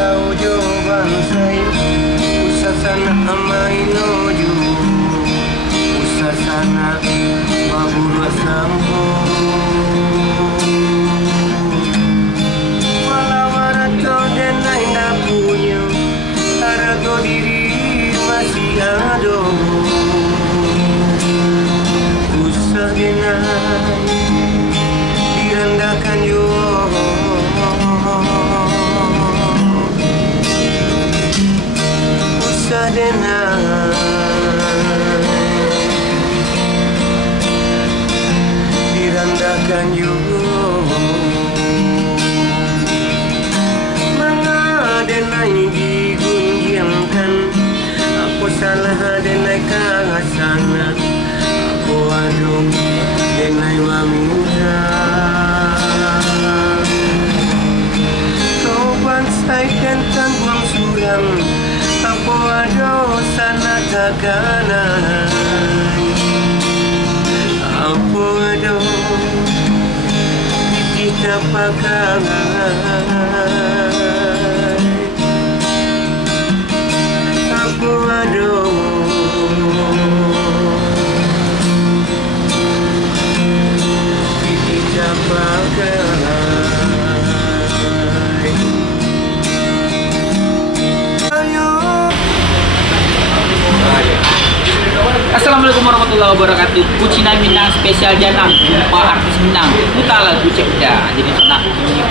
kau jo bansai usasana amai noju usasana baburu sampo walawarato denai na punya harago diri masih ada usah denai direndahkan yo usah denai direndahkan yo mengadenai digunjingkan aku salah denai kangasana aku adung denai maminta kau bansaikan kan buang suram aku adung sana takanai aku adung kita pakangai aku adung kita pakangai Assalamualaikum warahmatullahi wabarakatuh. Kucina Minang spesial Janang, jumpa artis Minang, putar lagu Cekda. Jadi sana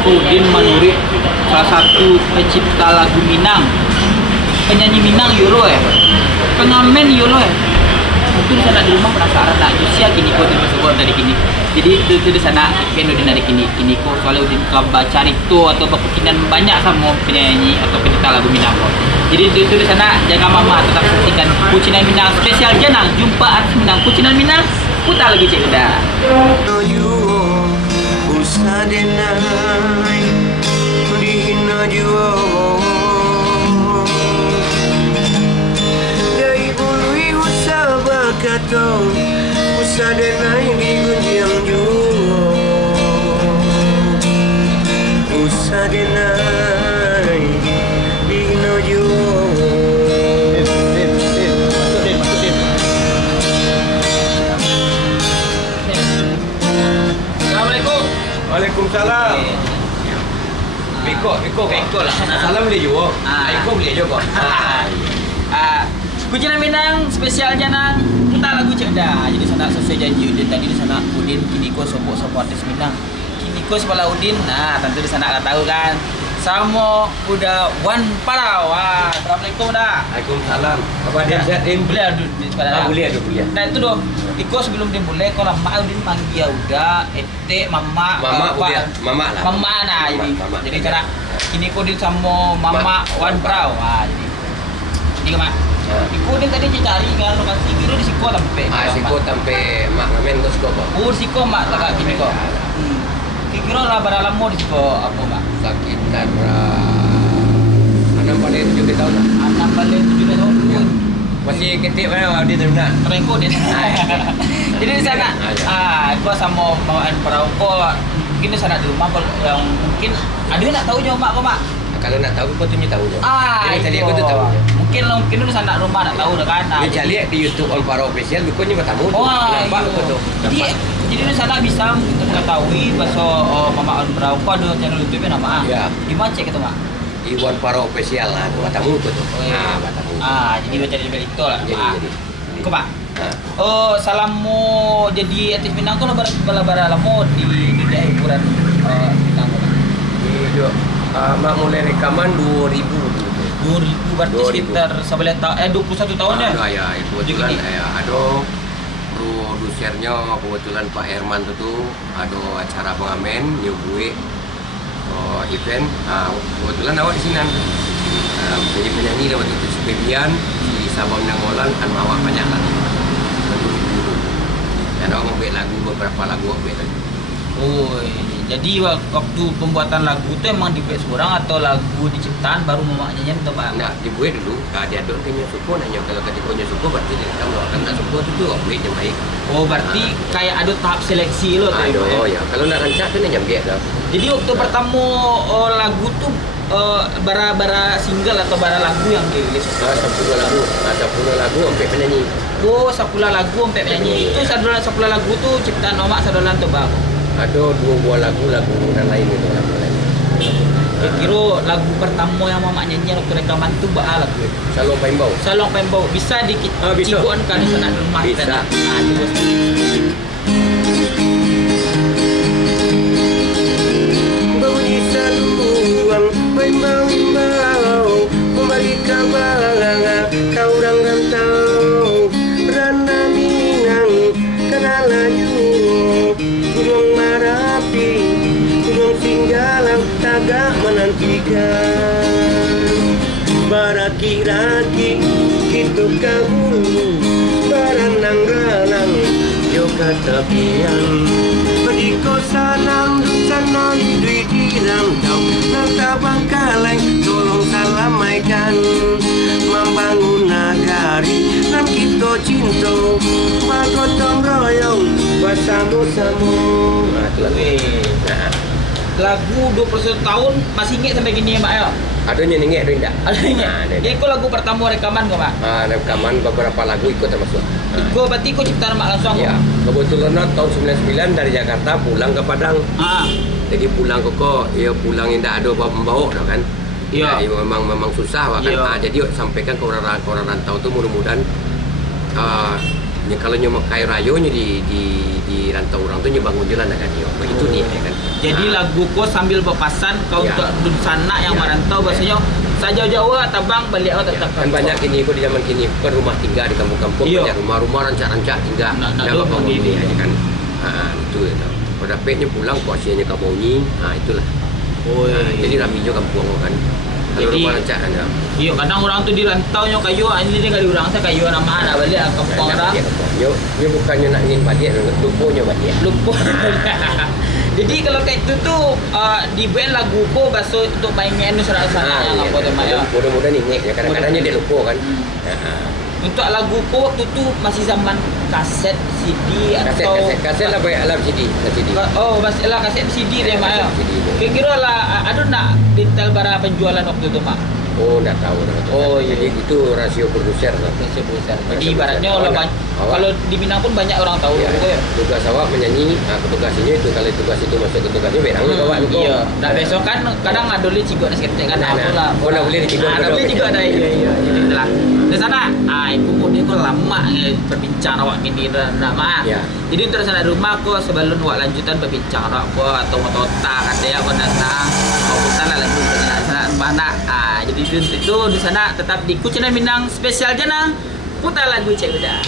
Udin Manuri, salah satu pencipta lagu Minang, penyanyi Minang Yolo ya, pengamen Yolo ya. Itu di sana di rumah penasaran lah, usia kini kok tersebut dari kini. Jadi itu di sana kan Udin dari kini kok soalnya Udin coba cari tuh atau berkekinan banyak sama penyanyi atau pencipta lagu Minang kok. Jadi itu di sana jaga mama tetap saksikan Kucina Minang spesial Janang, jumpa artis Minang, Kucina Minang, putar lagi Cekda. Usah denai dihina juo dari bului usah bakato usah denai digunjing juo usah denai dihina juo. Waalaikumsalam. Beko lah. Salam boleh juga. Iko boleh juga. Kucina Minang spesial Janang, putar lagu Cekda. Jadi sana sesuai janji Udin tadi di sana Udin kini ko sopo artis Minang. Kini ko sebelah Udin. Nah, tentu di sana tahu kan. Samo udah Wan Parau. Assalamualaikum dah. Waalaikumsalam. Apa dia sehat Dim? Boleh adu di sekolah. Boleh. Nah itu doh. Iko sebelum dia mulai kalau mak Udin panggil udah ete mama Mama bapak. udah, mama lah. Mama nah Mama. jadi cara kini ko Udin sama mama Wan Parau. Jadi mak. Iko Udin tadi cari kan lokasi kira di Siko sampai. Siko sampai mak ngamen kau suka apa? Siko mak tak kini ko. Kira lah berapa lama di Siko apa mak? Sekitar 6 balik 7 tahun lah. 6 balik 7 tahun. Masih kecil mana dia teruna? Rengko dia. Jadi di sana, gua sama Wan Parau mungkin di sana di rumah kalau yang mungkin ada yang nak tahu je mak kau mak. Kalau nak tahu kau tu ni tahu je. Jadi tadi aku tu tahu. Mungkin di sana rumah nak tahu dah kan. Dia cari di YouTube on Parau official bukannya bertamu tu. Nampak aku tu. Jadi di sana bisa mengetahui bahasa Mama Wan Parau ada channel YouTube nama. Ya. Di mana cek itu mak? Di on Parau official lah, bertamu tu. Bertamu. Jadi baca di itu lah. Jadi. Kau mak. Salammu jadi artis Minang kau lebar lama di dunia hiburan Minang kau. Ini mak mulai rekaman 2000 berarti 2000. sekitar 21 tahun ya? Ya, kebetulan ada produsernya kebetulan Pak Herman tu ada acara pengamen nyubui event. Kebetulan awak di sini jadi penyanyi lewat itu Sebagian di Sabang Nangolan kan awak banyak lah. Dan awak membuat lagu beberapa lagu awak buat lagi. Oh, jadi waktu pembuatan lagu itu emang dibuat seorang atau lagu diciptaan baru mama nyanyiin atau apa? Nah, dibuat dulu, dia aduk kayaknya suku nanya kalau tadi punya suku berarti direkam loh, kan tak suku itu tuh buat yang baik. Oh, berarti kayak ada tahap seleksi lo tuh. Aduh, ya kalau nak rancak tuh nanya biar dah. Jadi waktu pertama lagu tuh bara single atau bara lagu yang dirilis? 10 lagu, 10 lagu sampai penyanyi. Oh, 10 lagu sampai penyanyi. Itu 10 lagu tuh ciptaan Mama sadolan tuh bang. Ada 2 buah lagu dan lain itu lagu lain. Kira lagu pertama yang Mama nyanyi waktu rekaman tuh bah lagu. Salong Paimbau. Salong Pembau bisa di Bisa. Cigoan kan di sana rumah. Bisa. Bunyi saluang Paimbau kembali kabar kau orang rantau Rana Minang Kanalayu Gunung Marapi Gunung Singgalang Tagak menantikan Baraki-raki Kitu kahulu Baranang-ranang Yoga tepian Pediko sanang Dusana Dwi dirantau Nanta Bangkaleng Tolong salamaikan Membangun nagari Nan kita cinta Magotong royong Bersama-sama. Nah, itu lagu. Nah, Lagu 21 tahun masih ingat sampai gini ya Mak ya? ada yang nengek, ada yang tak. Ada ingat? Nah, ada. Itu lagu pertama rekaman kok Mak? Rekaman beberapa lagu ikut termasuk. Itu berarti kau ciptaan Mak langsung? Ya, kebetulan tahun 99 dari Jakarta pulang ke Padang. Jadi pulang kok, ya pulang tidak ada membawa dah kan. Iya. Ya, memang susah kan. Iya. Jadi sampaikan ke orang rantau tu mudah-mudahan ya, kalau nyomak kayu rayonya di rantau orang tu nyebangun jalan kan dia. Begitu nih ya kan. Jadi lagu kau sambil berpasan kau Ya. untuk duduk sana yang Ya. merantau bahasanya saja jauh atau bang balik Ya, tetap kan banyak ini kok di zaman kini kan rumah tinggal di kampung-kampung Iya. banyak rumah-rumah rancak-rancak tinggal Nak yang dulu bangun begini. ini ya kan. Itu ya. Pada peknya pulang kuasianya ke bunyi. Itulah. Oh, Jadi rami juga kampung kan. Kalau Jadi- rumah rancak kan. iya kadang orang tu di rantau nyo kayu ini dia kali orang saya kayu nama ada balik kampung orang Yo bukannya nak ingin balik, lupunya balik. lupa. Jadi kalau kayak itu tuh di band lagu kau bahasa untuk main menu sana yang apa tu Mak ya? Mudah-mudahan ingat ya kadang-kadangnya dia lupa kan. Untuk lagu kau waktu tu masih zaman kaset CD atau Kaset lah banyak alam CD. Oh, masih lah kaset CD deh Mak ya. CD. Kira-kira lah ada nak detail bara penjualan waktu itu Mak? Oh, enggak tahu. Oh, iya. Jadi itu rasio produser lah. Masih besar. Jadi Masih ibaratnya besar. kalau Awak. kalau di Minang pun banyak orang tahu Ya, gitu ya. tugas awak menyanyi, petugasnya itu kalau tugas itu masuk ke tugasnya berangnya awak itu. Iya. Nah besok kan kadang ada li cigo nasi ketek kan Nah, aku lah. oh, nak boleh di cigo Ada kedua. boleh juga ada iya. Jadi itulah. Di sana, ibu pun dia kok lama berbincang awak ini dah mah. Ya. Jadi untuk sana rumah aku sebelum awak lanjutan berbincang awak atau motota katanya apa nasa mau kita lah lanjut ke sana mana. Jadi itu di sana tetap di Kucina Minang spesial Janang putar lagu Cek Udah.